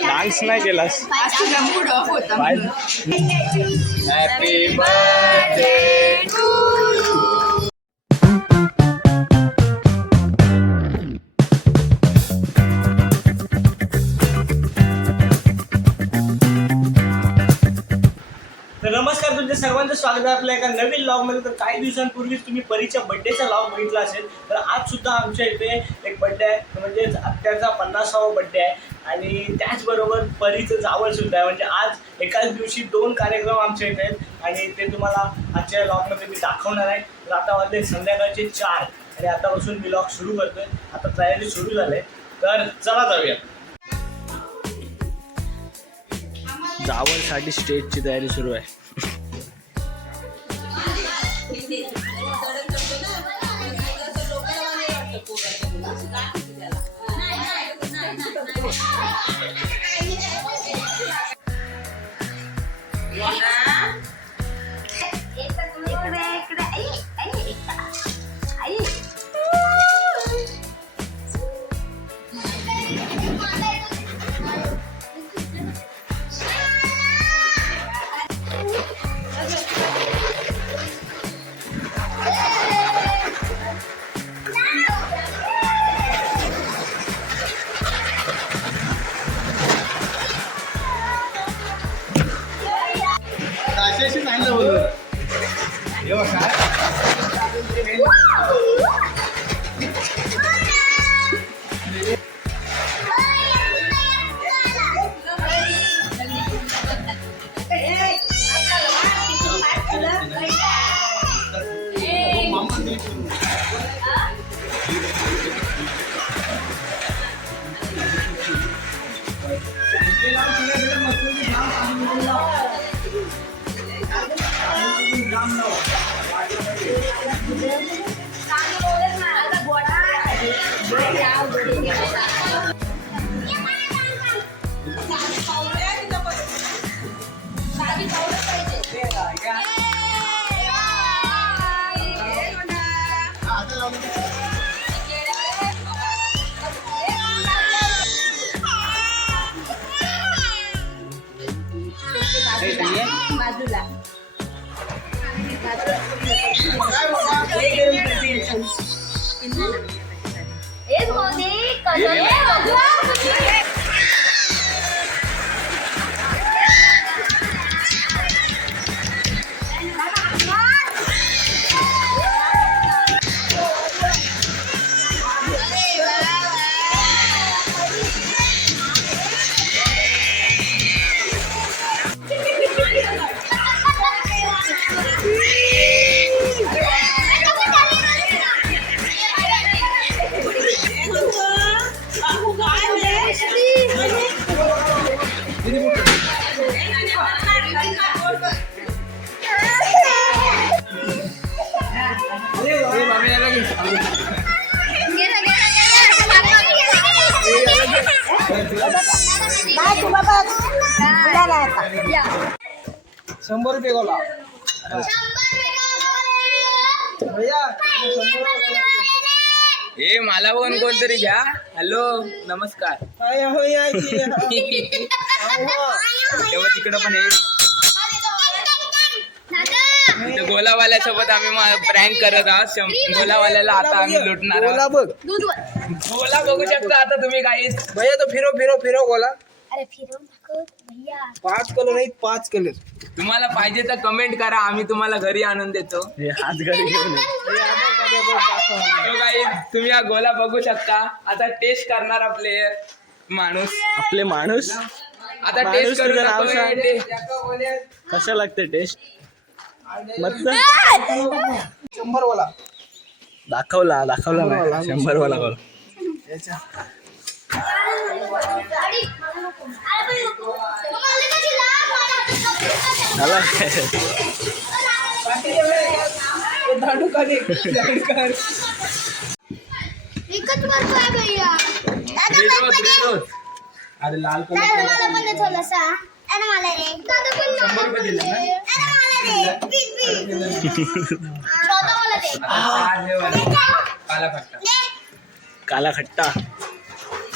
Dance नाही केलास. Happy birthday to तर नमस्कार, तुमच्या सर्वांचं स्वागत आहे आपल्या एका नवीन व्लॉगमध्ये. तर काही दिवसांपूर्वीच तुम्ही परीच्या बड्डेचा व्लॉग बघितला असेल. तर आज सुद्धा आमच्या इथे एक बड्डे आहे, म्हणजेच आत्याचा 50वा बड्डे आहे. आणि त्याचबरोबर परीचं जावळ सुद्धा आहे. म्हणजे आज एकाच दिवशी 2 कार्यक्रम आमच्या इथे आहेत आणि ते तुम्हाला आजच्या व्लॉगमध्ये मी दाखवणार आहे. तर आता वाजले संध्याकाळचे 4 आणि आतापासून मी व्लॉग सुरू करतोय. आता तयारी सुरू झाली, तर चला जाऊया. जावळसाठी स्टेजची तयारी सुरू आहे. बाजूला ₹100 गोला. ए मला पण कोणतरी घ्या. हॅलो नमस्कार. तेव्हा तिकडं पण आहे गोलावाल्यासोबत आम्ही प्रँक करत आहोत. गोलावाल्याला आता आम्ही लुटणार आहोत. गोला बघू शकता आता तुम्ही काही. भैया तो फिरो फिरो फिरो गोला. अरे फिरवून दाखव भैया. 5 कलर आहेत, 5 कलर. तुम्हाला पाहिजे तर कमेंट करा, आम्ही तुम्हाला घरी आणून देतो. हात घरी घेऊन तुम्ही हा गोला बघू शकता. आता टेस्ट करणार आपले माणूस. आता टेस्ट करू. कसं लागतं टेस्ट? मस्त. 100 वाला दाखवला नाही. 100 वाला गोला. अरे लाल कलर दिलं ना काला खट्टा. काला खट्टा.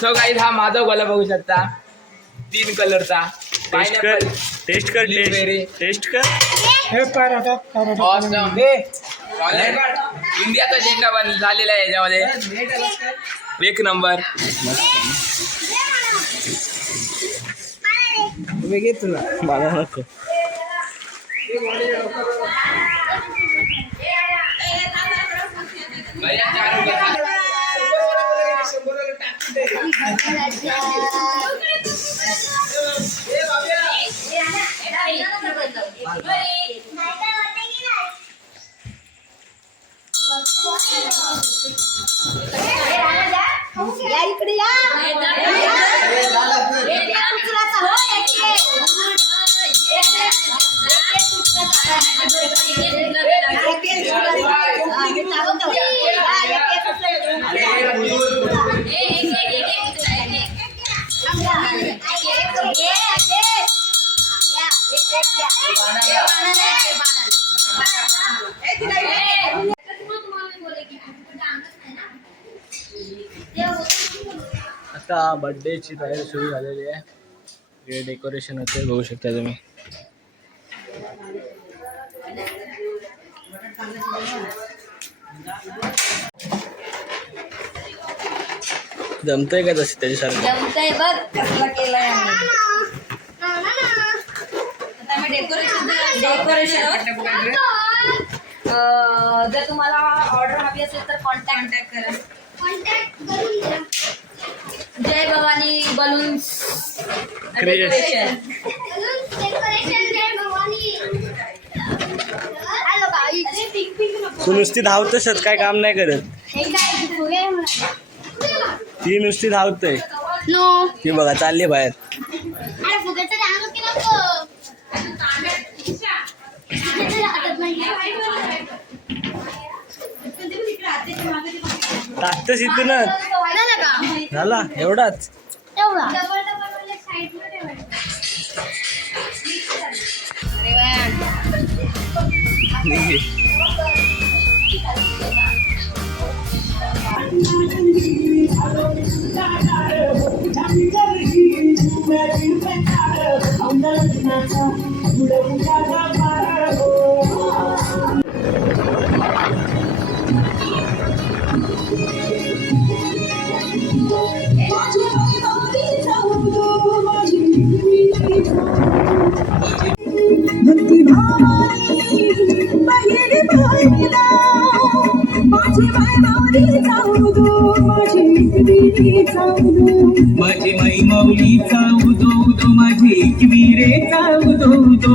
सो गाईज हा माझा गोला बघू शकता 3 कलरचा. टेस्ट कर टेस्ट कर Blueberry. टेस्ट कर. Awesome. इंडियाचा झेंडा झालेला आहे याच्यामध्ये. एक नंबर. तुला मला नको. या इकडे या. आता बर्थडेची तयारी सुरू झालेली आहे. हे डेकोरेशन होते बघू शकता तुम्ही. जमतंय का तसं त्याच्यासारखं. जमतंय बघ कसला केलाय आम्ही. आता आम्ही डेकोरेशन जर तुम्हाला ऑर्डर हवी असेल तर कॉन्टॅक्ट करा. जय भवानी बलून्स डेकोरेशन. तू नुसती धावतच काय काम नाही करत. ती नुसती धावतय. ती बघा चालली बाहेर. टाकतच इथूनच झाला एवढाच. माझी माई माऊली चावदो उदो माझी एकवीरे चावदो उदो.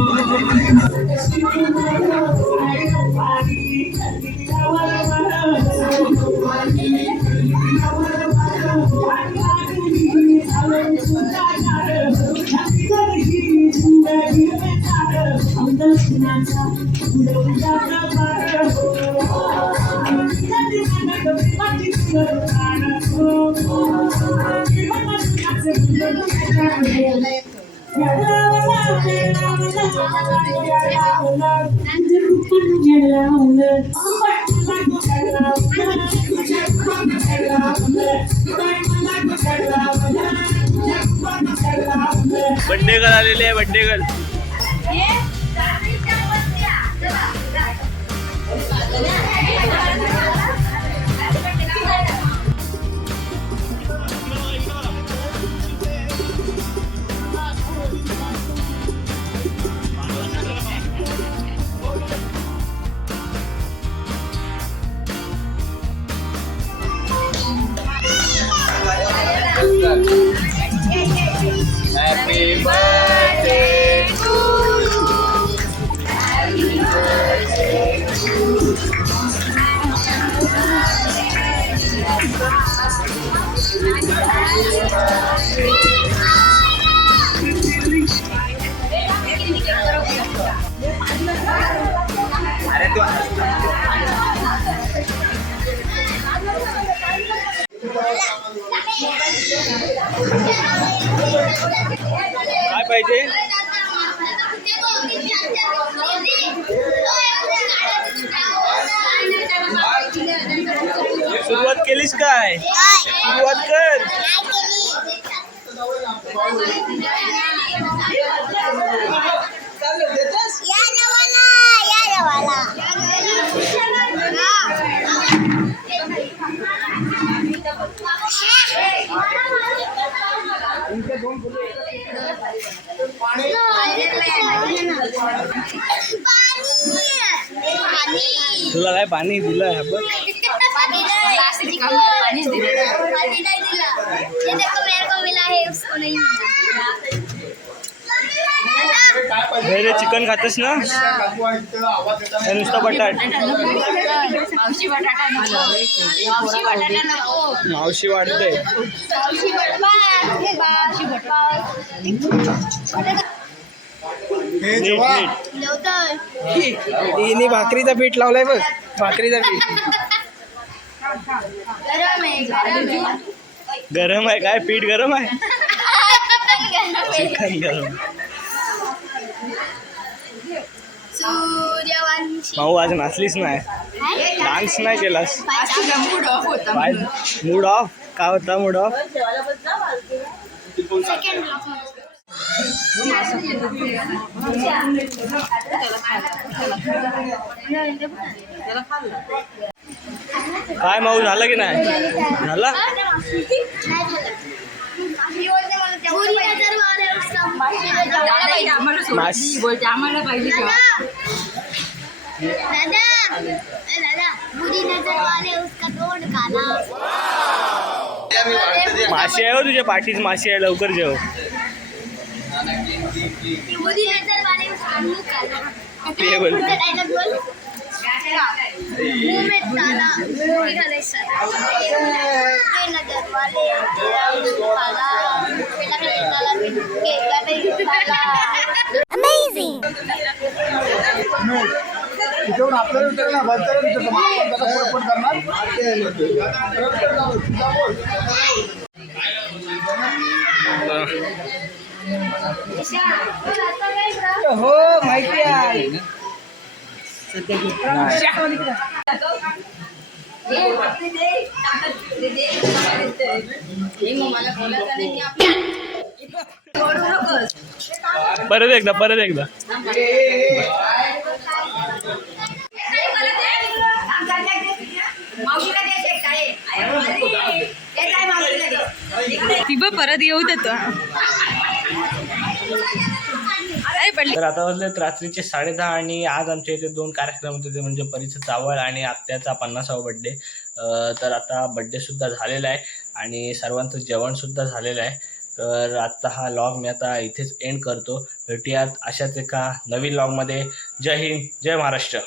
बड्डे गर्ल आलेली आहे. Birthday girl Happy birthday to you. Happy birthday to you. अरे तू काय पाहिजे. नाही सुरुवात कर. तुला काय पाणी दिलं बघ. रे चिकन खातस ना हे नुसतं बटाट. मावशी वाढते. हिने भाकरीचा पीठ लावलाय बघ. भाकरीचा पीठ गरम आहे काय? पीठ गरम आहे. चिकन गरम. भाऊ आज नाचलीस नाही, डान्स नाही केलास. मूड ऑफ का होता? मूड ऑफ काय? माऊ झालं की नाही? झाला. आम्हाला पाहिजे माशी आहे हो तुझ्या पाठीच. माशी आहे. लवकर जेव. ते बोल. हो माहिती आहे. परत एकदा परत एकदा. ती परत येऊ देतो. तर आता वाजलेत रात्रीचे 10:30 आणि आज आमच्या इथे 2 कार्यक्रम होते. ते म्हणजे परीचं चावळ आणि आत्याचा 50वा बड्डे. तर आता बड्डे सुद्धा झालेला आहे आणि सर्वांचं जेवण सुद्धा झालेलं आहे. तर आत्ता हा लॉग मी आता इथेच एंड करतो. भेटूयात अशाच एका नवीन लॉगमध्ये. जय हिंद, जय महाराष्ट्र.